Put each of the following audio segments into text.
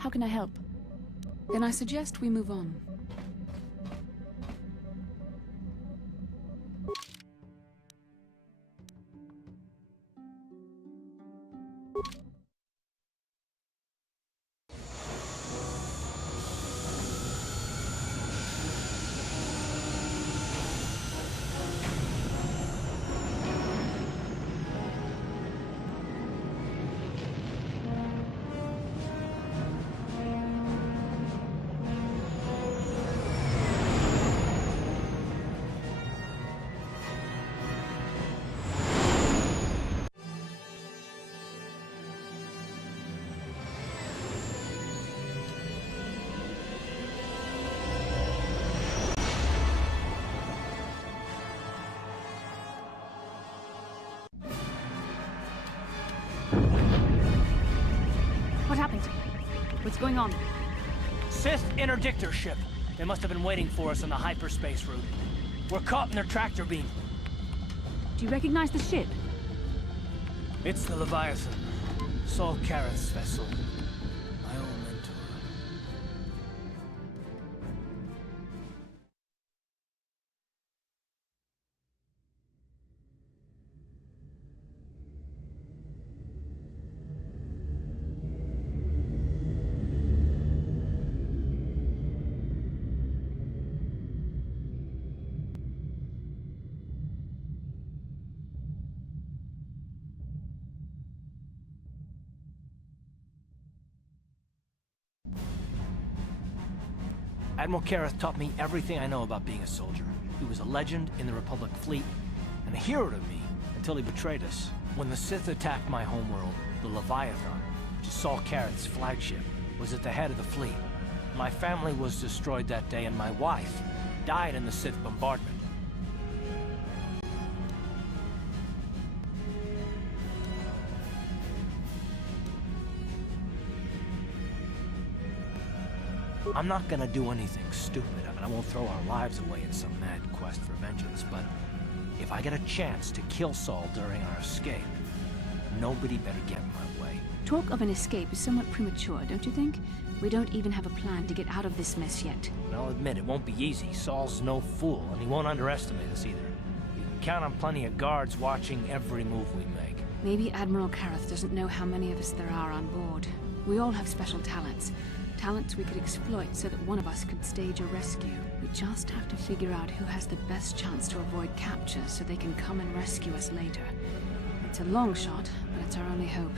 How can I help? Then I suggest we move on. What happened? What's going on? Sith interdictor ship. They must have been waiting for us on the hyperspace route. We're caught in their tractor beam. Do you recognize the ship? It's the Leviathan. Saul Karath's vessel. My old mentor. Admiral Karath taught me everything I know about being a soldier. He was a legend in the Republic fleet, and a hero to me until he betrayed us. When the Sith attacked my homeworld, the Leviathan, which is Saul Karath's flagship, was at the head of the fleet. My family was destroyed that day, and my wife died in the Sith bombardment. I'm not gonna do anything stupid. I won't throw our lives away in some mad quest for vengeance, but if I get a chance to kill Saul during our escape, nobody better get in my way. Talk of an escape is somewhat premature, don't you think? We don't even have a plan to get out of this mess yet. And I'll admit, it won't be easy. Saul's no fool, and he won't underestimate us either. You can count on plenty of guards watching every move we make. Maybe Admiral Karath doesn't know how many of us there are on board. We all have special talents. Talents we could exploit so that one of us could stage a rescue. We just have to figure out who has the best chance to avoid capture so they can come and rescue us later. It's a long shot, but it's our only hope.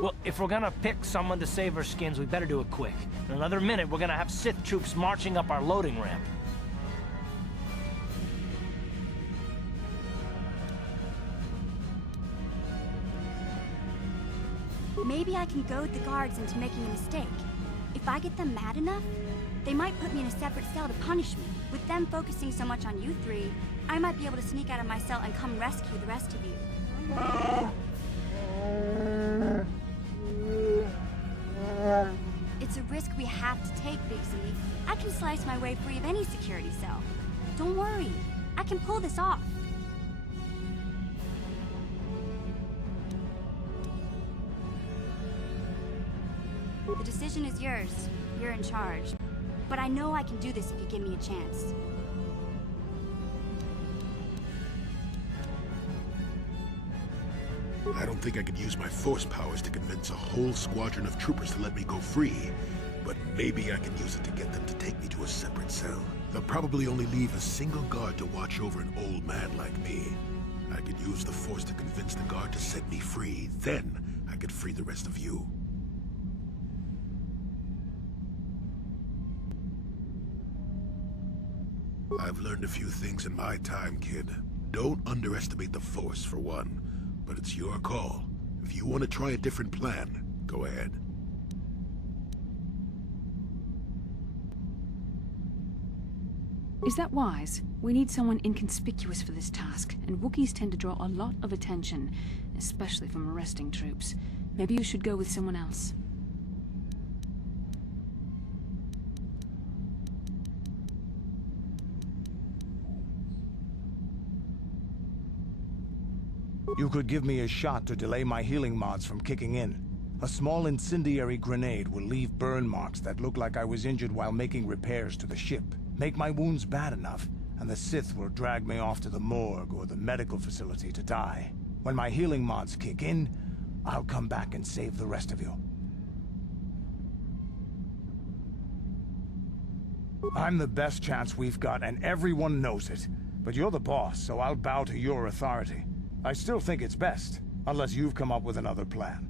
Well, if we're gonna pick someone to save our skins, we better do it quick. In another minute, we're gonna have Sith troops marching up our loading ramp. Maybe I can goad the guards into making a mistake. If I get them mad enough, they might put me in a separate cell to punish me. With them focusing so much on you three, I might be able to sneak out of my cell and come rescue the rest of you. It's a risk we have to take, Big Z. I can slice my way free of any security cell. Don't worry, I can pull this off. The decision is yours. You're in charge. But I know I can do this if you give me a chance. I don't think I could use my force powers to convince a whole squadron of troopers to let me go free, but maybe I can use it to get them to take me to a separate cell. They'll probably only leave a single guard to watch over an old man like me. I could use the force to convince the guard to set me free. Then I could free the rest of you. I've learned a few things in my time, kid. Don't underestimate the force, for one. But it's your call. If you want to try a different plan, go ahead. Is that wise? We need someone inconspicuous for this task, and Wookiees tend to draw a lot of attention, especially from arresting troops. Maybe you should go with someone else. You could give me a shot to delay my healing mods from kicking in. A small incendiary grenade will leave burn marks that look like I was injured while making repairs to the ship. Make my wounds bad enough, and the Sith will drag me off to the morgue or the medical facility to die. When my healing mods kick in, I'll come back and save the rest of you. I'm the best chance we've got, and everyone knows it. But you're the boss, so I'll bow to your authority. I still think it's best, unless you've come up with another plan.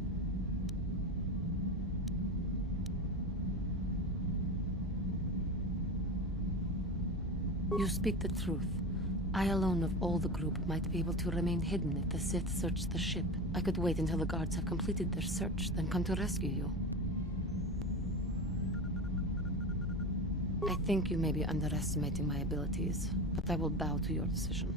You speak the truth. I alone of all the group might be able to remain hidden if the Sith search the ship. I could wait until the guards have completed their search, then come to rescue you. I think you may be underestimating my abilities, but I will bow to your decision.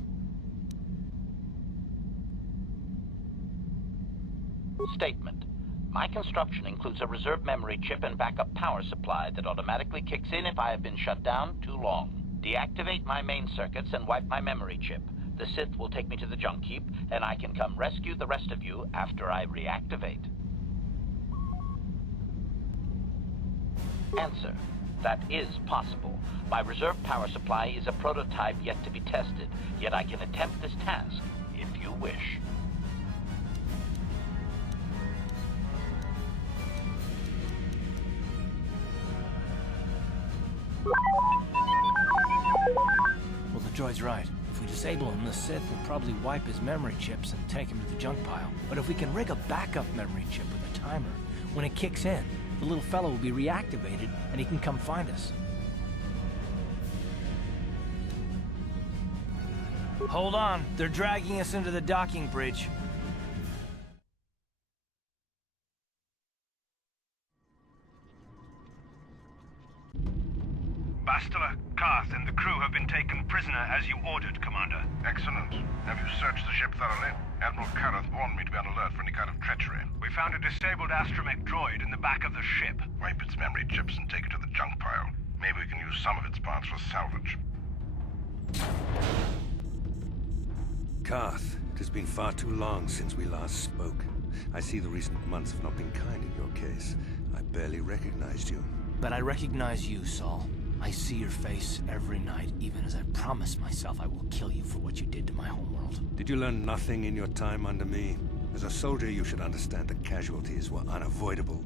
Statement. My construction includes a reserve memory chip and backup power supply that automatically kicks in if I have been shut down too long. Deactivate my main circuits and wipe my memory chip. The Sith will take me to the junk heap, and I can come rescue the rest of you after I reactivate. Answer. That is possible. My reserve power supply is a prototype yet to be tested, yet I can attempt this task, if you wish. Well, the droid's right. If we disable him, the Sith will probably wipe his memory chips and take him to the junk pile. But if we can rig a backup memory chip with a timer, when it kicks in, the little fellow will be reactivated and he can come find us. Hold on, they're dragging us into the docking bridge. Bastila, Karath, and the crew have been taken prisoner as you ordered, Commander. Excellent. Have you searched the ship thoroughly? Admiral Karath warned me to be on alert for any kind of treachery. We found a disabled astromech droid in the back of the ship. Wipe its memory chips and take it to the junk pile. Maybe we can use some of its parts for salvage. Karath, it has been far too long since we last spoke. I see the recent months have not been kind in your case. I barely recognized you. But I recognize you, Saul. I see your face every night, even as I promise myself I will kill you for what you did to my homeworld. Did you learn nothing in your time under me? As a soldier, you should understand that casualties were unavoidable.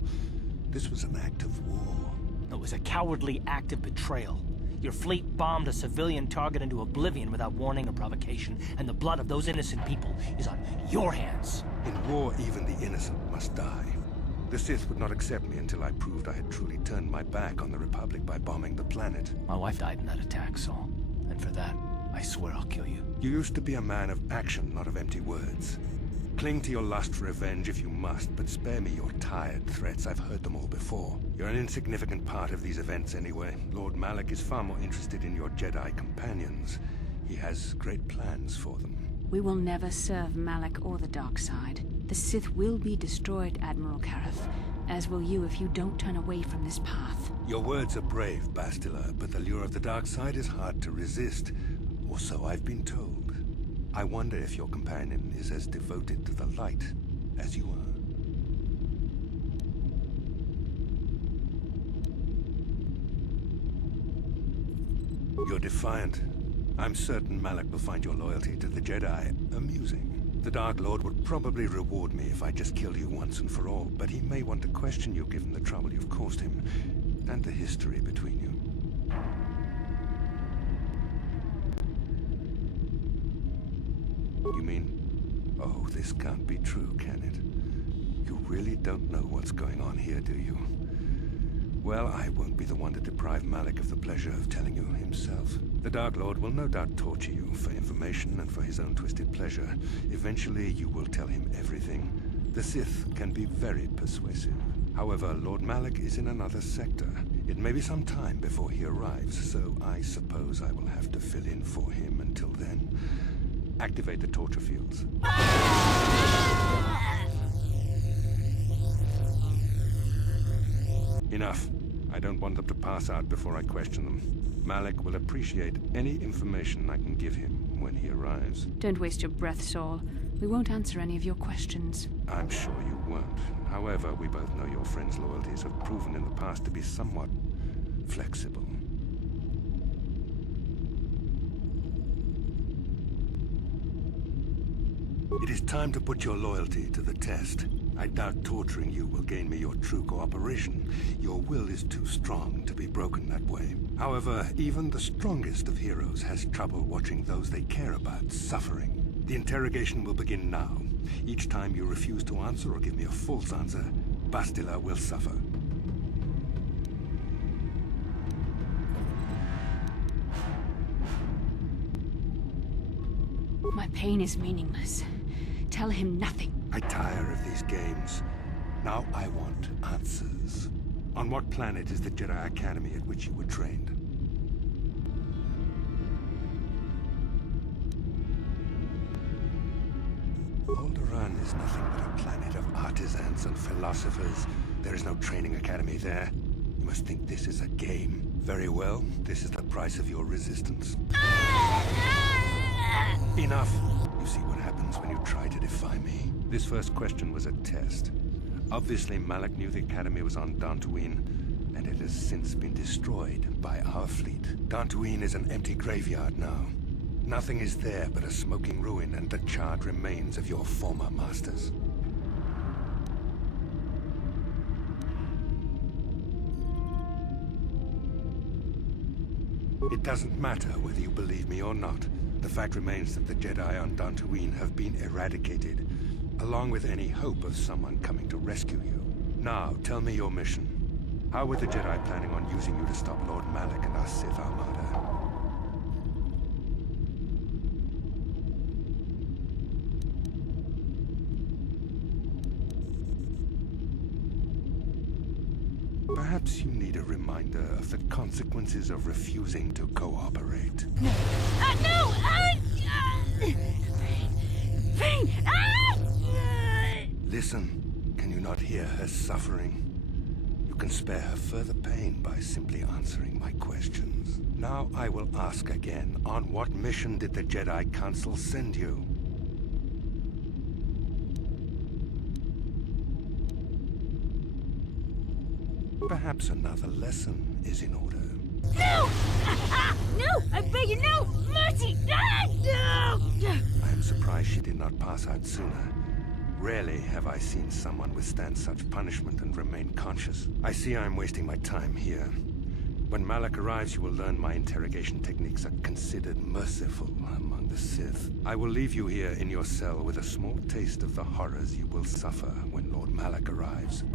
This was an act of war. It was a cowardly act of betrayal. Your fleet bombed a civilian target into oblivion without warning or provocation, and the blood of those innocent people is on your hands. In war, even the innocent must die. The Sith would not accept me until I proved I had truly turned my back on the Republic by bombing the planet. My wife died in that attack, Saul. And for that, I swear I'll kill you. You used to be a man of action, not of empty words. Cling to your lust for revenge if you must, but spare me your tired threats. I've heard them all before. You're an insignificant part of these events anyway. Lord Malak is far more interested in your Jedi companions. He has great plans for them. We will never serve Malak or the dark side. The Sith will be destroyed, Admiral Karath, as will you if you don't turn away from this path. Your words are brave, Bastila, but the lure of the dark side is hard to resist. Or so I've been told. I wonder if your companion is as devoted to the light as you are. You're defiant. I'm certain Malak will find your loyalty to the Jedi amusing. The Dark Lord would probably reward me if I just killed you once and for all, but he may want to question you given the trouble you've caused him, and the history between you. You mean... Oh, this can't be true, can it? You really don't know what's going on here, do you? Well, I won't be the one to deprive Malak of the pleasure of telling you himself. The Dark Lord will no doubt torture you for information and for his own twisted pleasure. Eventually, you will tell him everything. The Sith can be very persuasive. However, Lord Malak is in another sector. It may be some time before he arrives, so I suppose I will have to fill in for him until then. Activate the torture fields. Enough. I don't want them to pass out before I question them. Malak will appreciate any information I can give him when he arrives. Don't waste your breath, Saul. We won't answer any of your questions. I'm sure you won't. However, we both know your friend's loyalties have proven in the past to be somewhat flexible. It is time to put your loyalty to the test. I doubt torturing you will gain me your true cooperation. Your will is too strong to be broken that way. However, even the strongest of heroes has trouble watching those they care about suffering. The interrogation will begin now. Each time you refuse to answer or give me a false answer, Bastila will suffer. My pain is meaningless. Tell him nothing. I tire of these games. Now I want answers. On what planet is the Jedi Academy at which you were trained? Alderaan is nothing but a planet of artisans and philosophers. There is no training academy there. You must think this is a game. Very well, this is the price of your resistance. Enough! You see what happens when you try to defy me. This first question was a test. Obviously, Malak knew the Academy was on Dantooine, and it has since been destroyed by our fleet. Dantooine is an empty graveyard now. Nothing is there but a smoking ruin and the charred remains of your former masters. It doesn't matter whether you believe me or not. The fact remains that the Jedi on Dantooine have been eradicated, along with any hope of someone coming to rescue you. Now, tell me your mission. How were the Jedi planning on using you to stop Lord Malak and our Sith Armada? Perhaps you need a reminder of the consequences of refusing to cooperate. No! Pain! Listen, can you not hear her suffering? You can spare her further pain by simply answering my questions. Now I will ask again, on what mission did the Jedi Council send you? Perhaps another lesson is in order. No! No! I beg you, no! Mercy! No! I am surprised she did not pass out sooner. Rarely have I seen someone withstand such punishment and remain conscious. I see I am wasting my time here. When Malak arrives, you will learn my interrogation techniques are considered merciful among the Sith. I will leave you here in your cell with a small taste of the horrors you will suffer when Lord Malak arrives.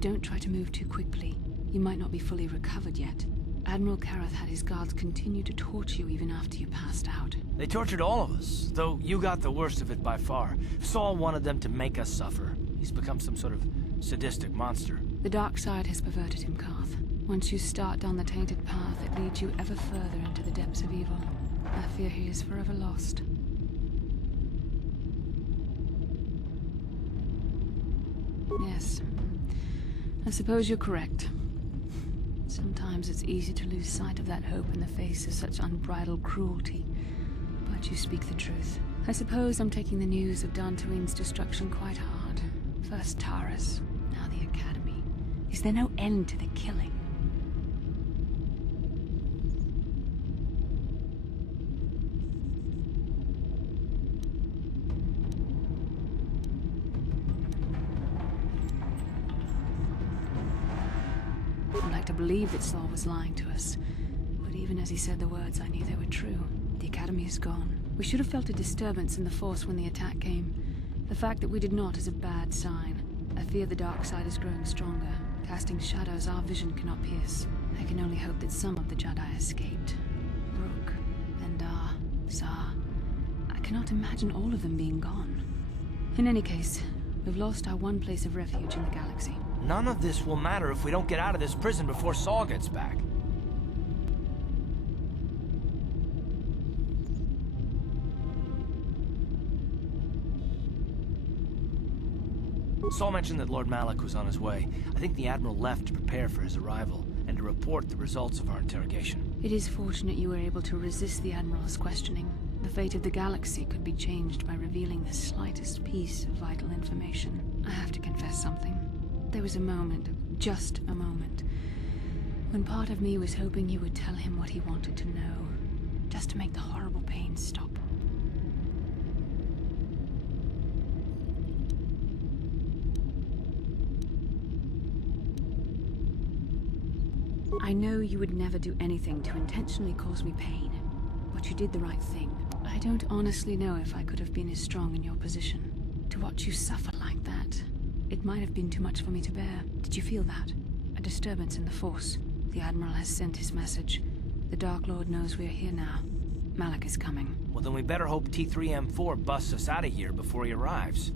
Don't try to move too quickly. You might not be fully recovered yet. Admiral Karath had his guards continue to torture you even after you passed out. They tortured all of us, though you got the worst of it by far. Saul wanted them to make us suffer. He's become some sort of sadistic monster. The dark side has perverted him, Karth. Once you start down the tainted path, it leads you ever further into the depths of evil. I fear he is forever lost. Yes. I suppose you're correct. Sometimes it's easy to lose sight of that hope in the face of such unbridled cruelty. But you speak the truth. I suppose I'm taking the news of Dantooine's destruction quite hard. First Taris, now the Academy. Is there no end to the killing? I'd like to believe that Saul was lying to us. But even as he said the words, I knew they were true. The Academy is gone. We should have felt a disturbance in the Force when the attack came. The fact that we did not is a bad sign. I fear the dark side is growing stronger, casting shadows our vision cannot pierce. I can only hope that some of the Jedi escaped. Rook, Endar, Zar. I cannot imagine all of them being gone. In any case, we've lost our one place of refuge in the galaxy. None of this will matter if we don't get out of this prison before Saul gets back. Saul mentioned that Lord Malak was on his way. I think the Admiral left to prepare for his arrival and to report the results of our interrogation. It is fortunate you were able to resist the Admiral's questioning. The fate of the galaxy could be changed by revealing the slightest piece of vital information. I have to confess something. There was a moment, just a moment, when part of me was hoping you would tell him what he wanted to know, just to make the horrible pain stop. I know you would never do anything to intentionally cause me pain, but you did the right thing. I don't honestly know if I could have been as strong in your position. To watch you suffer like that, it might have been too much for me to bear. Did you feel that? A disturbance in the Force. The Admiral has sent his message. The Dark Lord knows we're here now. Malak is coming. Well, then we better hope T3M4 busts us out of here before he arrives.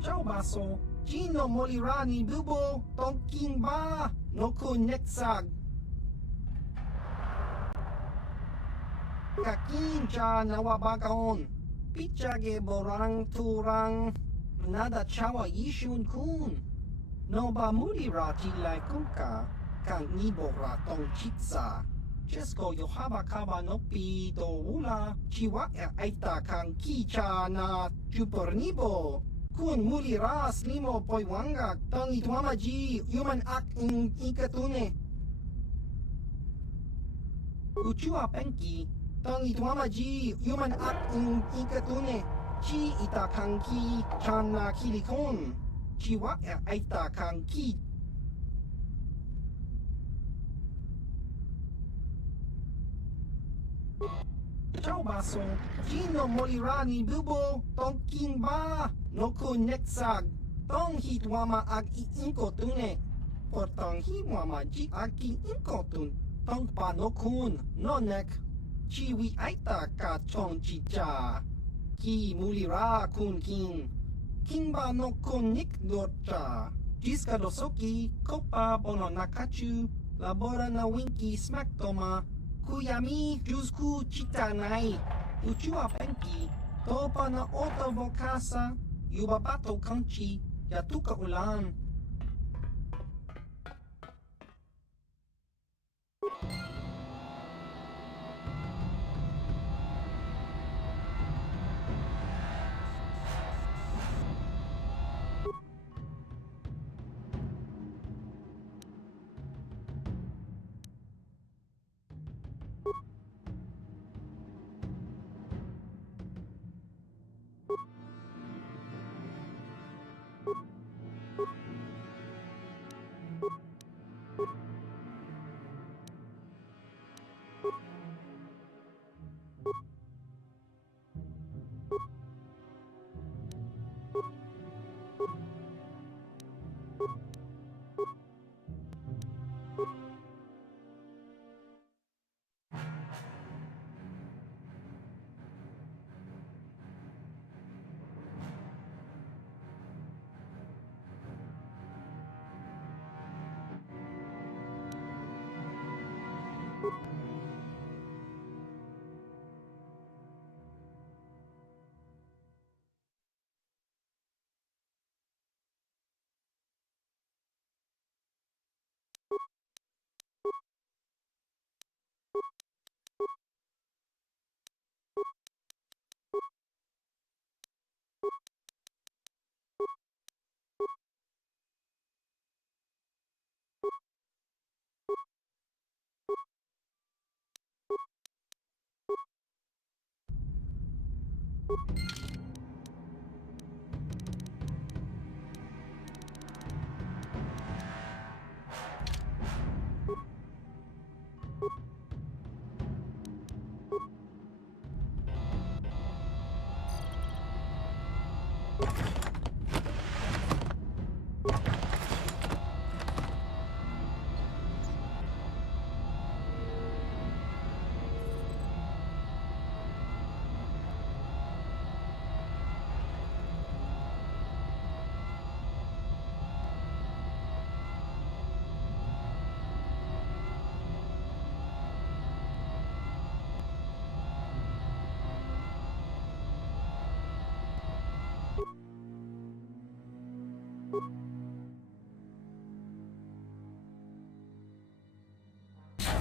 Ciao baso, Gino Molirani Bubo, Tonkin Ba, Noku Netsag. Kakin cha nawabagaon, Pichage borang turang, Nada chawa yishun kun. Noba Mulira tilai kunka, Kang nibora tong chitsa. Chesko yohaba kaba nopi do ula, Chiwa aita kang kicha na jupernibo. Kun mulira slimo poiwanga tong ituamaji human ak in ikatune. Uchua penki tong ituamaji human ak in ikatune. Chi itakanki chana kilikon. Chiwa aita kanki. Ciao baso, Gino Molirani Bubo, Tonkin Ba, Noku Netsag, Tong Hitwama ag iinkotune, Por Tong Hitwama ji ag iinkotun, Tong Pa Nokun, Nonek, Chiwi Aita ka Chong Chicha, Ki Mulira Kun Kin, Kinba Nokun Nik Dorcha, Jiska Dosoki, Kopa Bono Nakachu, Labora na Winki Smaktoma, Kuyami Jusku Chitanai, Uchua Penki, Topa na Oto Bokasa, Yubabato Kanchi, Yatuka Ulan.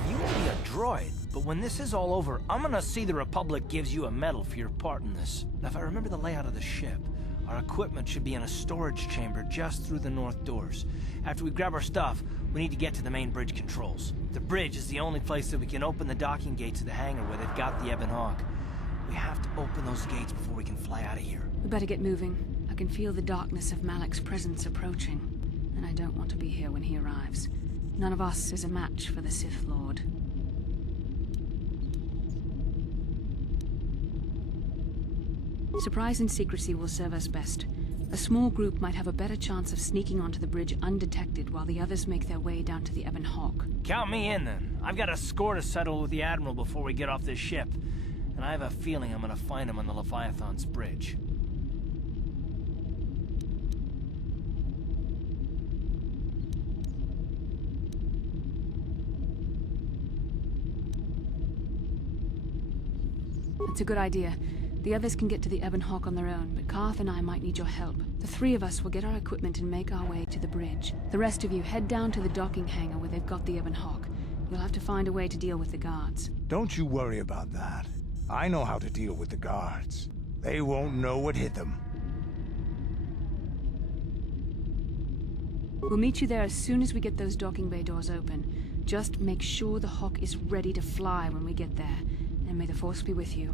You may be a droid, but when this is all over, I'm gonna see the Republic gives you a medal for your part in this. Now, if I remember the layout of the ship, Our equipment should be in a storage chamber just through the north doors. After we grab our stuff, we need to get to the main bridge controls. The bridge is the only place that we can open the docking gates of the hangar where they've got the Ebon Hawk. We have to open those gates before we can fly out of here. We better get moving. I can feel the darkness of Malek's presence approaching, and I don't want to be here when he arrives. None of us is a match for the Sith Lord. Surprise and secrecy will serve us best. A small group might have a better chance of sneaking onto the bridge undetected while the others make their way down to the Ebon Hawk. Count me in, then. I've got a score to settle with the Admiral before we get off this ship. And I have a feeling I'm gonna find him on the Leviathan's bridge. That's a good idea. The others can get to the Ebon Hawk on their own, but Karath and I might need your help. The three of us will get our equipment and make our way to the bridge. The rest of you head down to the docking hangar where they've got the Ebon Hawk. You'll have to find a way to deal with the guards. Don't you worry about that. I know how to deal with the guards. They won't know what hit them. We'll meet you there as soon as we get those docking bay doors open. Just make sure the Hawk is ready to fly when we get there. And may the Force be with you.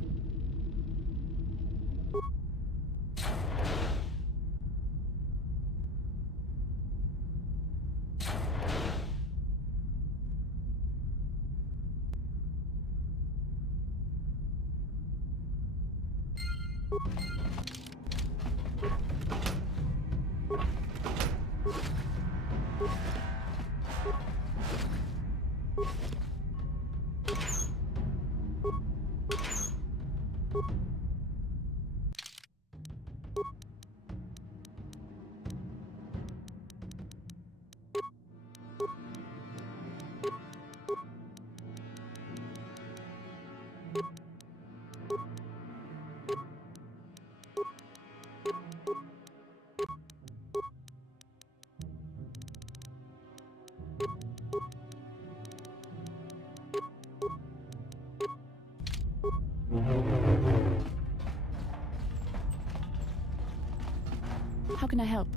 How can I help?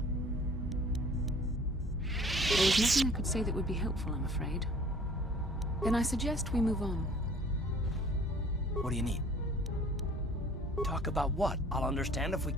There was nothing I could say that would be helpful, I'm afraid. Then I suggest we move on. What do you need? Talk about what? I'll understand if we...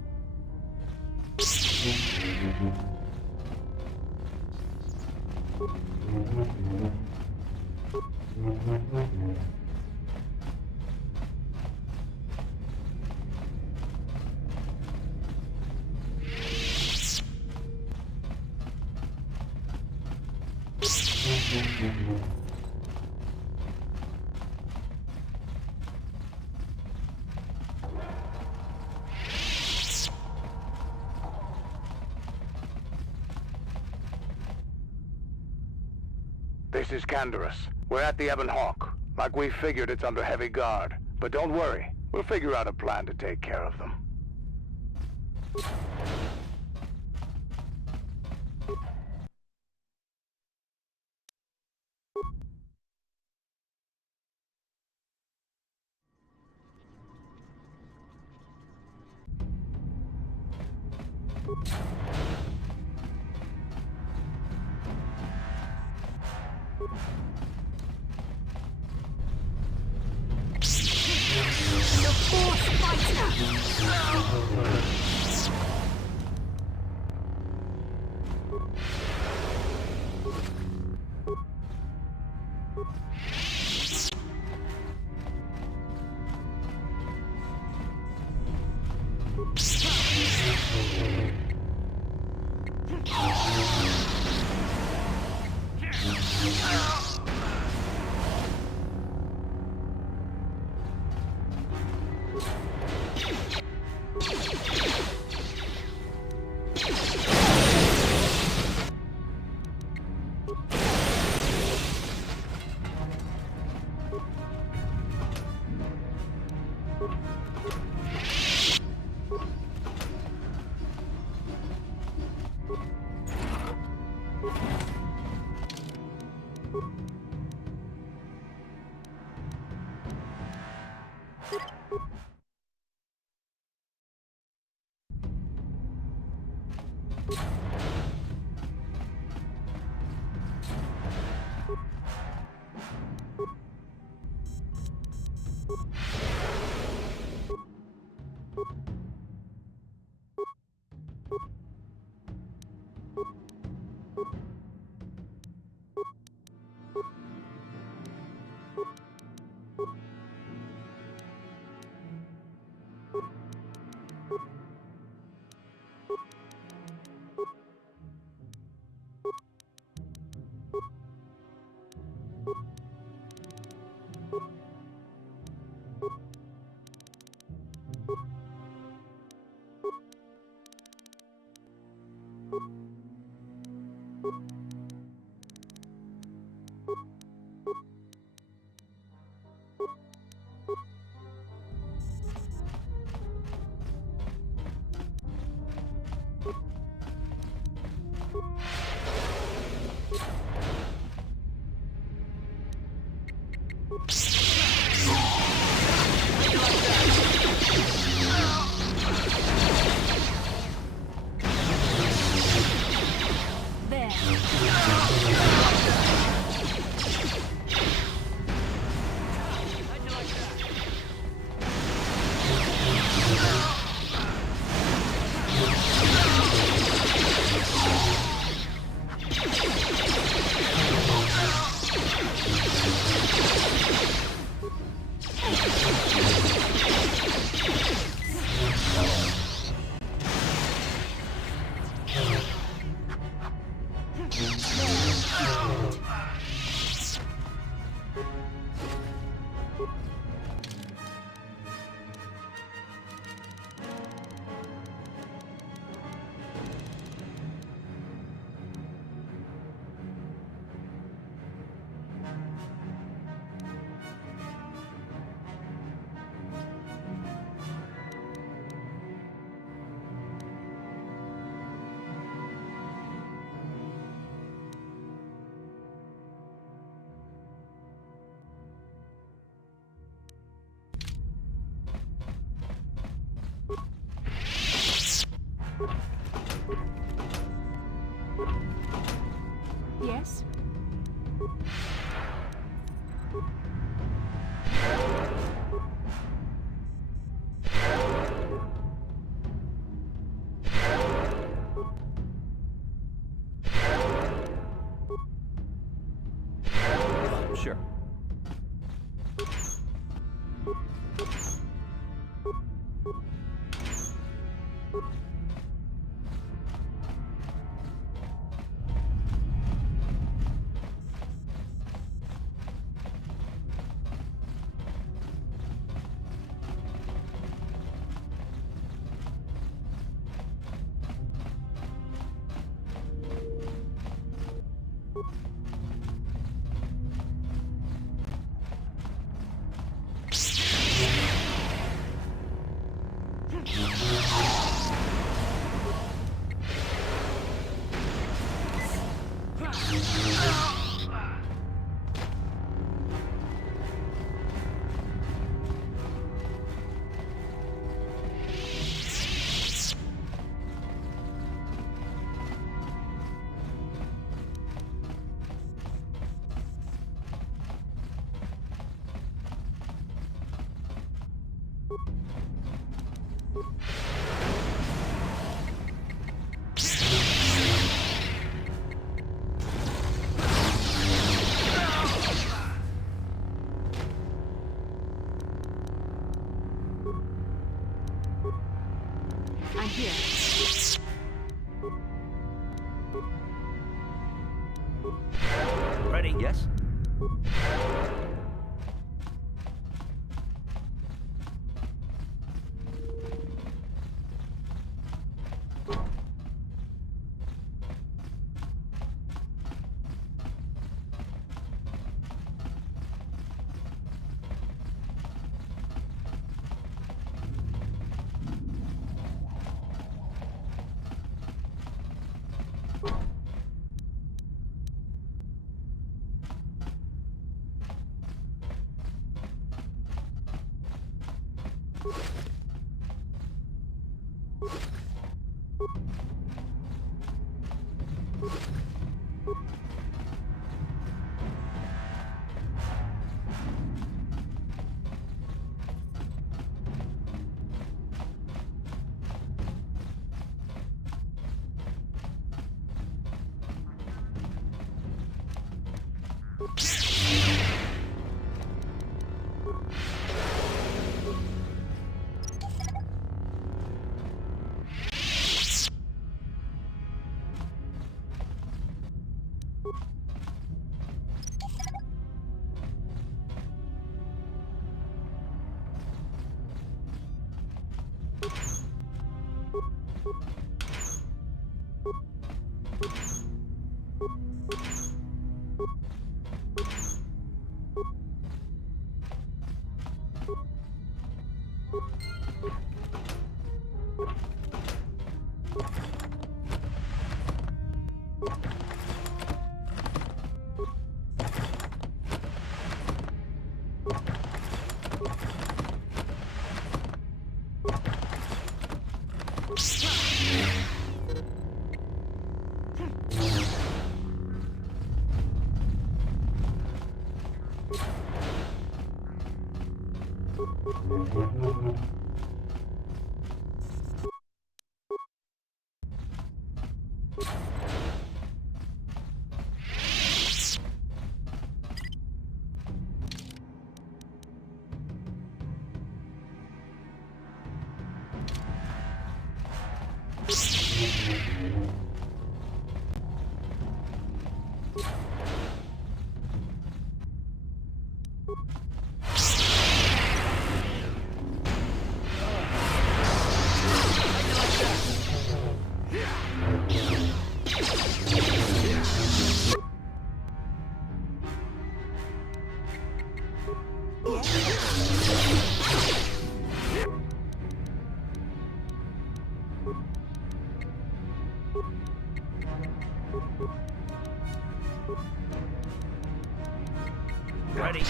This is Canderous. We're at the Ebon Hawk. Like we figured, it's under heavy guard. But don't worry, we'll figure out a plan to take care of them. Yes? Sure. I'm here. Ready? Yes? Ready.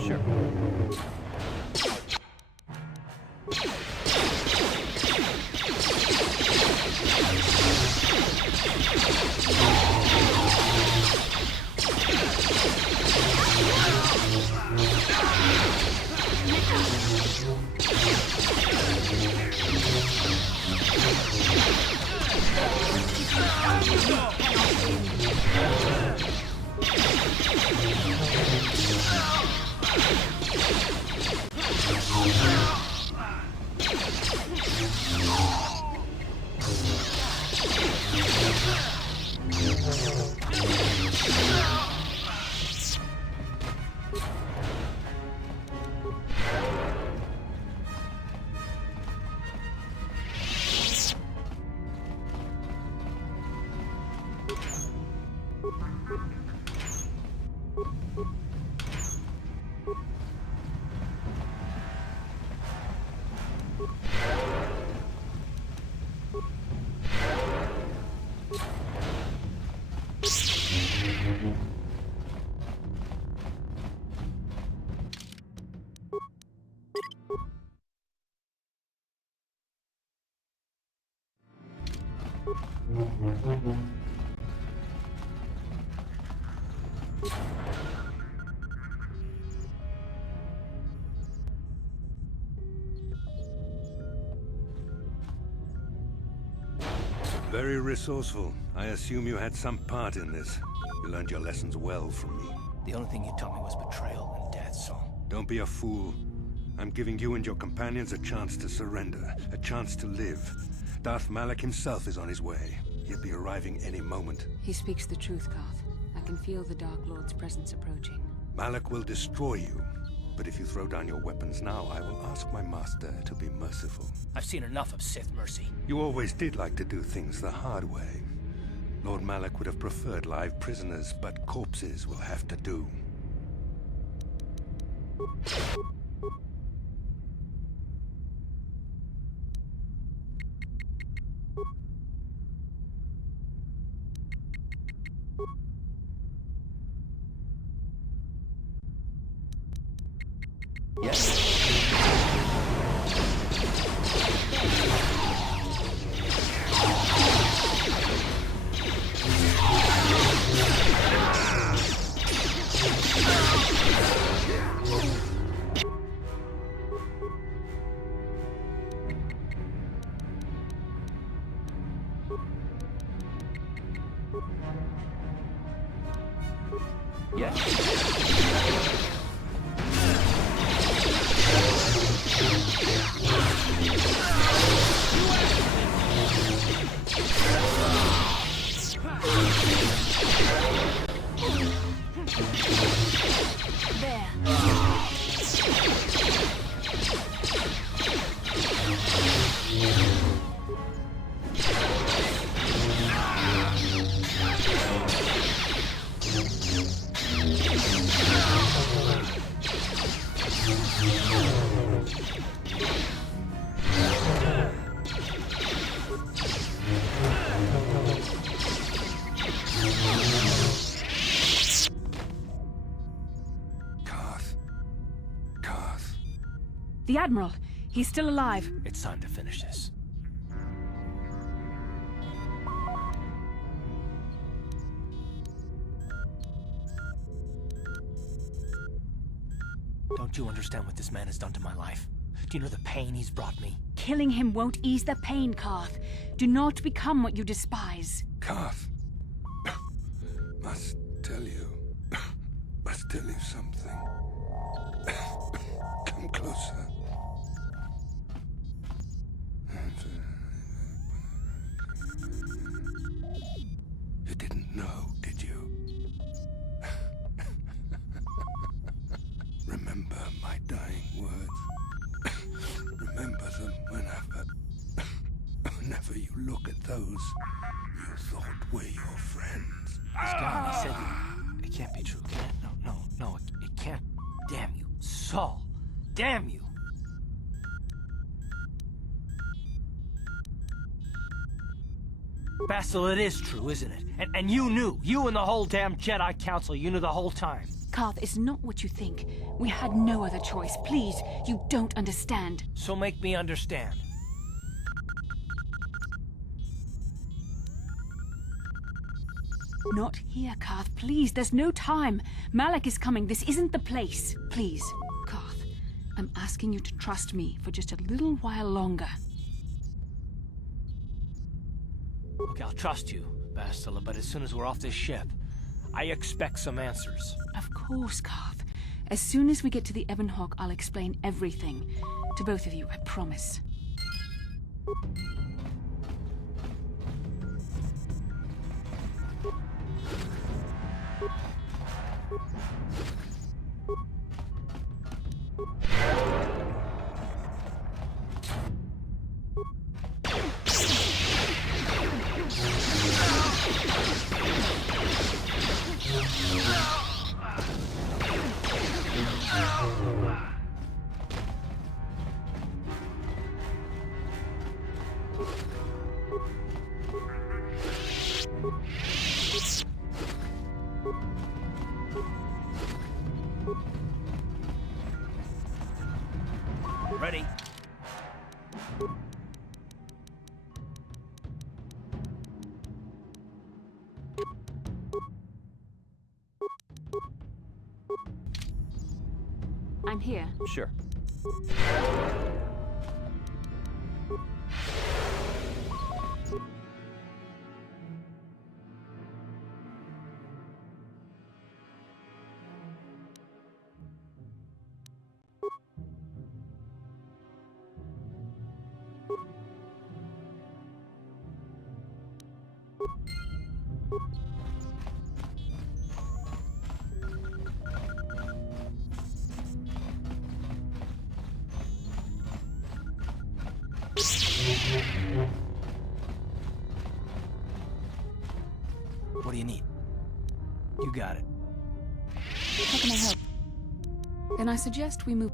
Sure. Very resourceful. I assume you had some part in this. You learned your lessons well from me. The only thing you taught me was betrayal and death, Saul. Don't be a fool. I'm giving you and your companions a chance to surrender, a chance to live. Darth Malak himself is on his way. He'll be arriving any moment. He speaks the truth, Karth. I can feel the Dark Lord's presence approaching. Malak will destroy you. But if you throw down your weapons now, I will ask my master to be merciful. I've seen enough of Sith mercy. You always did like to do things the hard way. Lord Malak would have preferred live prisoners, but corpses will have to do. The Admiral! He's still alive! It's time to finish this. Don't you understand what this man has done to my life? Do you know the pain he's brought me? Killing him won't ease the pain, Karth. Do not become what you despise. Karth, must tell you something. Come closer. You didn't know, did you? Remember my dying words. Remember them whenever you look at those you thought were your friends. He's gone. He said it can't be true, can it? No, it can't. Damn you, Saul. Damn you. Basil, it is true, isn't it? And you knew. You and the whole damn Jedi Council, you knew the whole time. Karth, it's not what you think. We had no other choice. Please, you don't understand. So make me understand. Not here, Karth. Please, there's no time. Malak is coming. This isn't the place. Please, Karth, I'm asking you to trust me for just a little while longer. Okay, I'll trust you, Bastila, but as soon as we're off this ship, I expect some answers. Of course, Karth. As soon as we get to the Ebonhawk, I'll explain everything. To both of you, I promise. Ready? I'm here. Sure. What do you need? You got it. How can I help? Then I suggest we move...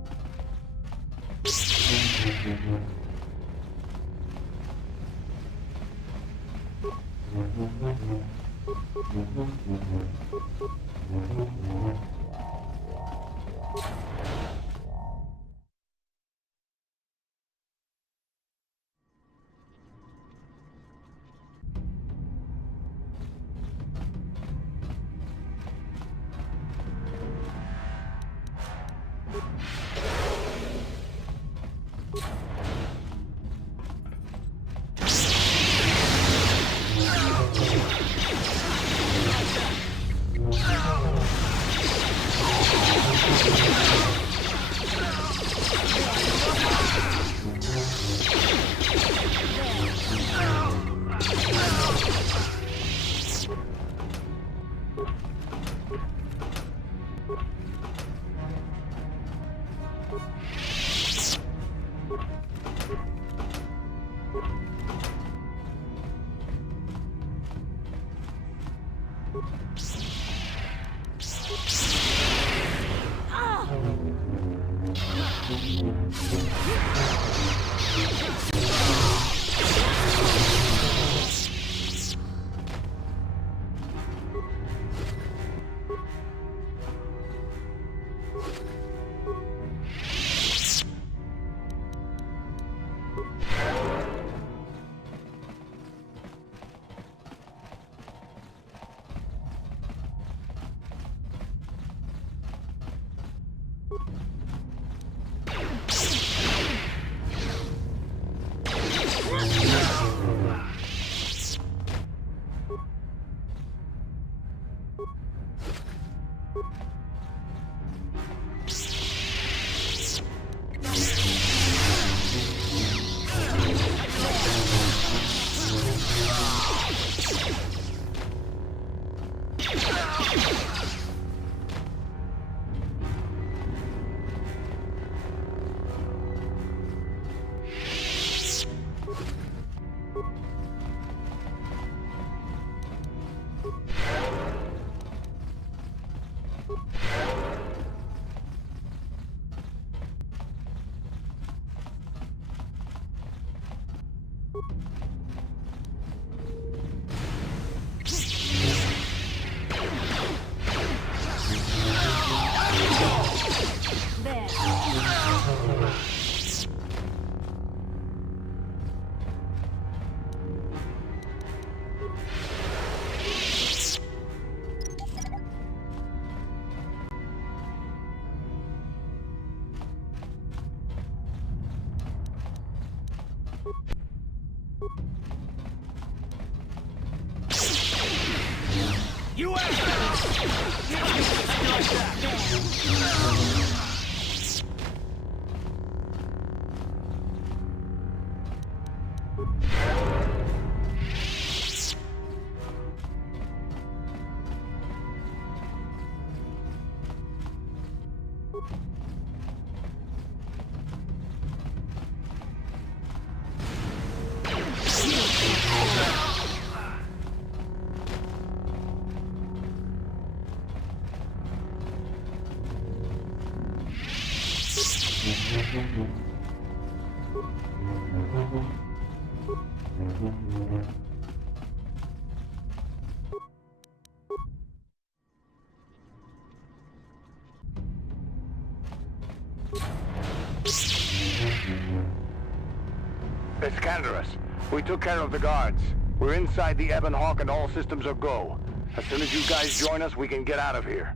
You assholes! Like that. It's Canderous. We took care of the guards. We're inside the Ebon Hawk and all systems are go. As soon as you guys join us, we can get out of here.